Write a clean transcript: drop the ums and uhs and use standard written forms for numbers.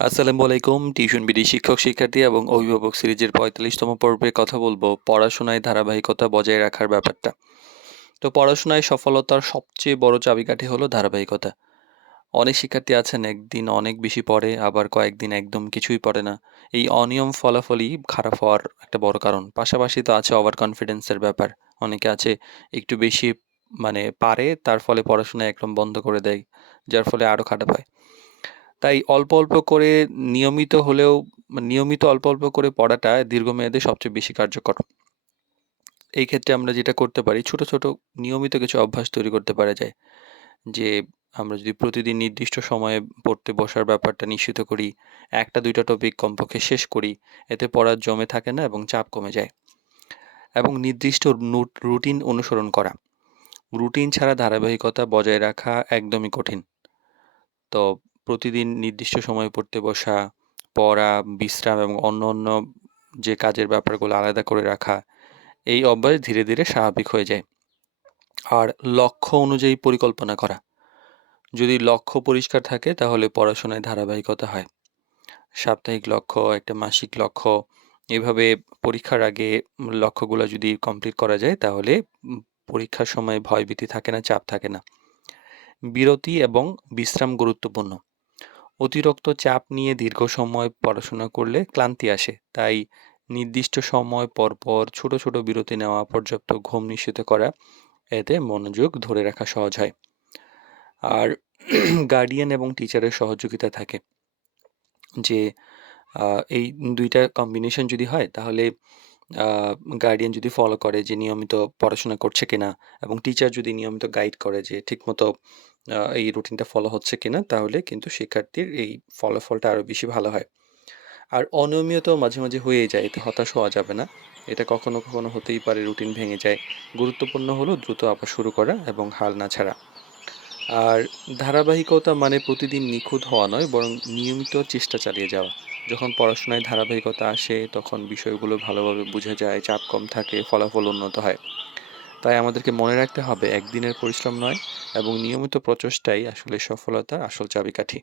আসসালামু আলাইকুম। Tuition BD শিক্ষক শিক্ষার্থী এবং অভিভাবক সিরিজের ৪৫তম পর্বে কথা বলবো পড়াশোনায় ধারাবাহিকতা বজায় রাখার ব্যাপারটা। তো পড়াশোনায় সফলতার সবচেয়ে বড় চাবিকাঠি হলো ধারাবাহিকতা। অনেক শিক্ষার্থী আছেন একদিন অনেক বেশি পড়ে, আবার কয়েকদিন একদম কিছুই পড়ে না। এই অনিয়ম ফলাফলই খারাপ হওয়ার একটা বড় কারণ। পাশাপাশি তো আছে ওভার কনফিডেন্সের ব্যাপার। অনেকে আছে একটু বেশি পারে, তার ফলে পড়াশোনা একদম বন্ধ করে দেয়, যার ফলে আরো খারাপ হয়। তাই অল্প, অল্প করে নিয়মিত হলেও নিয়মিত অল্প, অল্প করে পড়াটা দীর্ঘমেয়াদে সবচেয়ে বেশি কার্যকর। এই ক্ষেত্রে আমরা যেটা করতে পারি, ছোট, ছোট নিয়মিত কিছু অভ্যাস তৈরি করতে পারা যায়। যে আমরা যদি প্রতিদিন নির্দিষ্ট সময়ে পড়তে বসার ব্যাপারটা নিশ্চিত করি, ১টা ২টা টপিক কমপক্ষে শেষ করি, এতে পড়া জমে থাকে না এবং চাপ কমে যায়। এবং নির্দিষ্ট রুটিন অনুসরণ করা। রুটিন ছাড়া ধারাবাহিকতা বজায় রাখা একদমই কঠিন। তো প্রতিদিন নির্দিষ্ট সময়ে পড়তে বসা, পড়া, বিশ্রাম এবং অন্য যে কাজের ব্যাপারগুলো আলাদা করে রাখা, এই অভ্যাস ধীরে, ধীরে স্বাভাবিক হয়ে যায়। আর লক্ষ্য অনুযায়ী পরিকল্পনা করা। যদি লক্ষ্য পরিষ্কার থাকে তাহলে পড়াশোনায় ধারাবাহিকতা হয়। সাপ্তাহিক লক্ষ্য, একটা মাসিক লক্ষ্য, এভাবে পরীক্ষার আগে লক্ষ্যগুলো যদি কমপ্লিট করা যায় তাহলে পরীক্ষার সময় ভয়ভীতি থাকে না, চাপ থাকে না। বিরতি এবং বিশ্রাম গুরুত্বপূর্ণ। অতিরিক্ত চাপ নিয়ে দীর্ঘ সময় পড়াশোনা করলে ক্লান্তি আসে, তাই নির্দিষ্ট সময় পর পর ছোট ছোট বিরতি নেওয়া, পর্যাপ্ত ঘুম নিশ্চিত করা, এতে মনোযোগ ধরে রাখা সহজ হয়। আর গার্ডিয়ান এবং টিচারের সহযোগিতা থাকে, যে এই দুইটা কম্বিনেশন যদি হয় তাহলে গার্ডিয়ান যদি ফলো করে যে নিয়মিত পড়াশোনা করছে কিনা, এবং টিচার যদি নিয়মিত গাইড করে যে ঠিকমতো এই রুটিনটা ফলো হচ্ছে কিনা, তাহলে কিন্তু শিক্ষার্থীর এই ফলাফলটা আরও বেশি ভালো হয়। আর অনিয়মিত মাঝে মাঝে হয়েই যায়, এতে হতাশ হওয়া যাবে না। এটা কখনো কখনো হতেই পারে, রুটিন ভেঙে যায়। গুরুত্বপূর্ণ হলো দ্রুত আবার শুরু করা এবং হাল না ছাড়া। আর ধারাবাহিকতা মানে প্রতিদিন নিখুঁত হওয়া নয়, বরং নিয়মিত চেষ্টা চালিয়ে যাওয়া। যখন পড়াশোনায় ধারাবাহিকতা আসে তখন বিষয়গুলো ভালোভাবে বোঝা যায়, চাপ কম থাকে, ফলাফল উন্নত হয়। তাই আমাদেরকে মনে রাখতে হবে একদিনের পরিশ্রম নয়, এবং নিয়মিত প্রচেষ্টাই আসলে সফলতার আসল চাবিকাঠি।